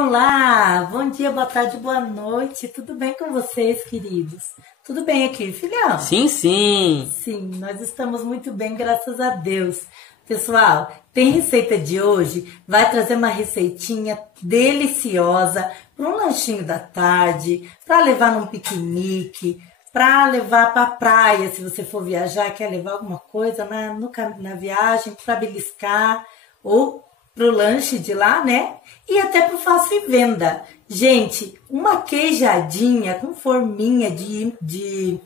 Olá, bom dia, boa tarde, boa noite. Tudo bem com vocês, queridos? Tudo bem aqui, filhão? Sim, sim. Sim, nós estamos muito bem, graças a Deus. Pessoal, tem receita de hoje, vai trazer uma receitinha deliciosa para um lanchinho da tarde, para levar num piquenique, para levar para a praia, se você for viajar, quer levar alguma coisa na viagem, para beliscar, ou pro lanche de lá, né? E até pro faço e venda. Gente, uma queijadinha com forminha de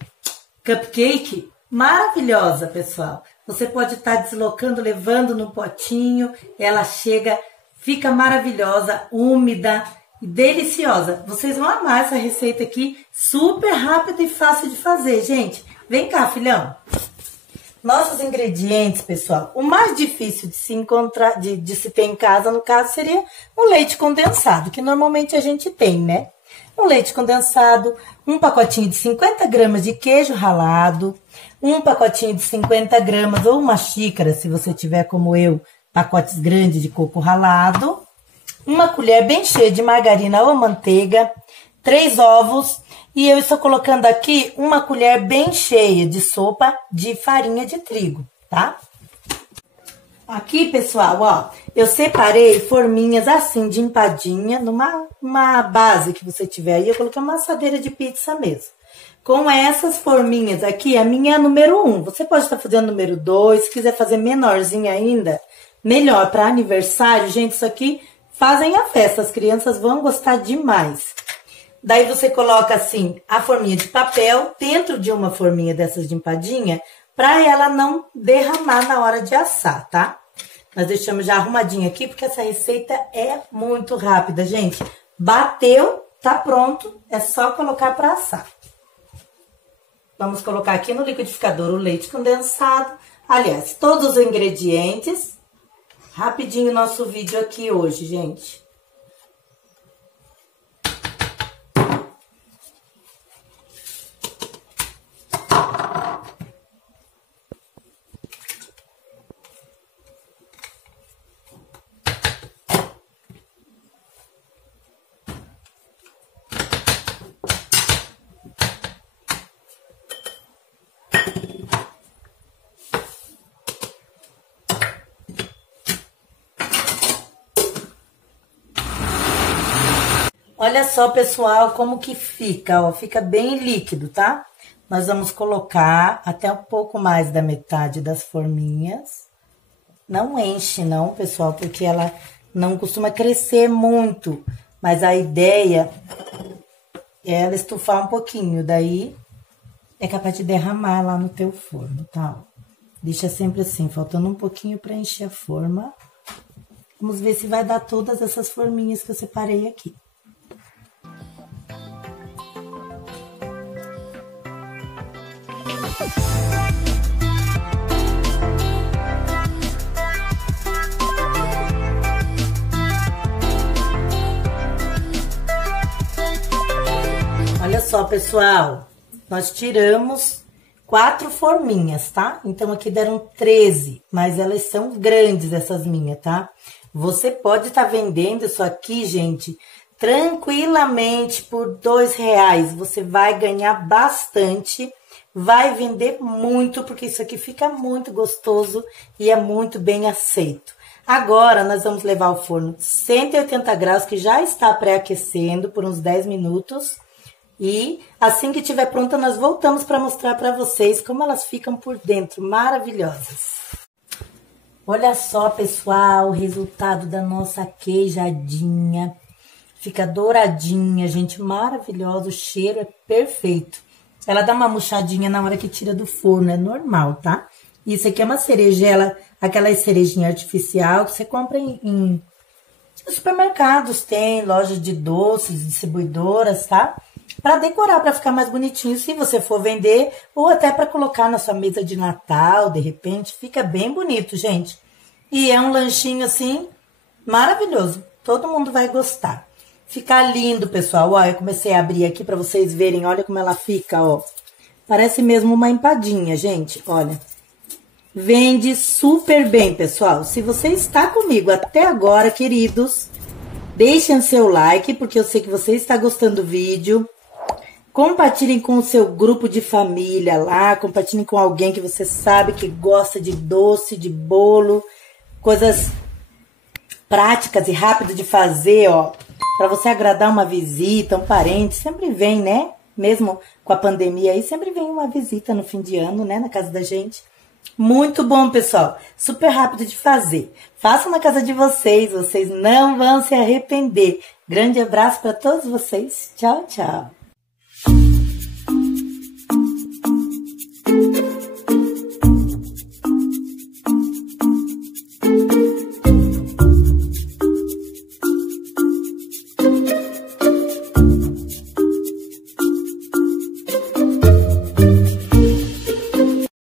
cupcake maravilhosa, pessoal. Você pode estar deslocando, levando no potinho, ela chega, fica maravilhosa, úmida e deliciosa. Vocês vão amar essa receita aqui, super rápida e fácil de fazer, gente. Vem cá, filhão. Nossos ingredientes, pessoal, o mais difícil de se encontrar, de se ter em casa, no caso, seria o leite condensado, que normalmente a gente tem, né? Um leite condensado, um pacotinho de 50 gramas de queijo ralado, um pacotinho de 50 gramas ou uma xícara, se você tiver como eu, pacotes grandes de coco ralado, uma colher bem cheia de margarina ou manteiga, 3 ovos, e eu estou colocando aqui uma colher bem cheia de sopa de farinha de trigo, tá? Aqui, pessoal, ó, eu separei forminhas assim de empadinha numa base que você tiver aí. Eu coloquei uma assadeira de pizza mesmo. Com essas forminhas aqui, a minha é a número 1. Você pode estar fazendo número 2, se quiser fazer menorzinha ainda, melhor. Para aniversário, gente, isso aqui fazem a festa. As crianças vão gostar demais. Daí você coloca assim a forminha de papel dentro de uma forminha dessas de empadinha para ela não derramar na hora de assar, tá? Nós deixamos já arrumadinho aqui porque essa receita é muito rápida, gente. Bateu, tá pronto, é só colocar para assar. Vamos colocar aqui no liquidificador o leite condensado. Aliás, todos os ingredientes. Rapidinho nosso vídeo aqui hoje, gente. Olha só, pessoal, como que fica, ó, fica bem líquido, tá? Nós vamos colocar até um pouco mais da metade das forminhas. Não enche não, pessoal, porque ela não costuma crescer muito. Mas a ideia é ela estufar um pouquinho, daí é capaz de derramar lá no teu forno, tá? Deixa sempre assim, faltando um pouquinho para encher a forma. Vamos ver se vai dar todas essas forminhas que eu separei aqui. Olha só, pessoal, nós tiramos 4 forminhas, tá? Então, aqui deram 13, mas elas são grandes, essas minhas, tá? Você pode estar vendendo isso aqui, gente, tranquilamente por R$2. Você vai ganhar bastante, vai vender muito, porque isso aqui fica muito gostoso e é muito bem aceito. Agora, nós vamos levar ao forno 180 graus, que já está pré-aquecendo por uns 10 minutos. E assim que estiver pronta, nós voltamos para mostrar para vocês como elas ficam por dentro, maravilhosas. Olha só, pessoal, o resultado da nossa queijadinha. Fica douradinha, gente, maravilhosa, o cheiro é perfeito. Ela dá uma murchadinha na hora que tira do forno, é normal, tá? Isso aqui é uma cerejela, aquela cerejinha artificial que você compra em supermercados, tem lojas de doces, distribuidoras, tá? Para decorar, para ficar mais bonitinho, se você for vender, ou até para colocar na sua mesa de Natal, de repente, fica bem bonito, gente. E é um lanchinho assim, maravilhoso, todo mundo vai gostar. Fica lindo, pessoal, ó, eu comecei a abrir aqui para vocês verem, olha como ela fica, ó. Parece mesmo uma empadinha, gente, olha. Vende super bem, pessoal. Se você está comigo até agora, queridos, Deixem o seu like, porque eu sei que você está gostando do vídeo. Compartilhem com o seu grupo de família lá, compartilhem com alguém que você sabe que gosta de doce, de bolo, coisas práticas e rápidas de fazer, ó, para você agradar uma visita, um parente, sempre vem, né? Mesmo com a pandemia aí, sempre vem uma visita no fim de ano, né, na casa da gente. Muito bom, pessoal. Super rápido de fazer. Façam na casa de vocês não vão se arrepender. Grande abraço para todos vocês. Tchau, tchau.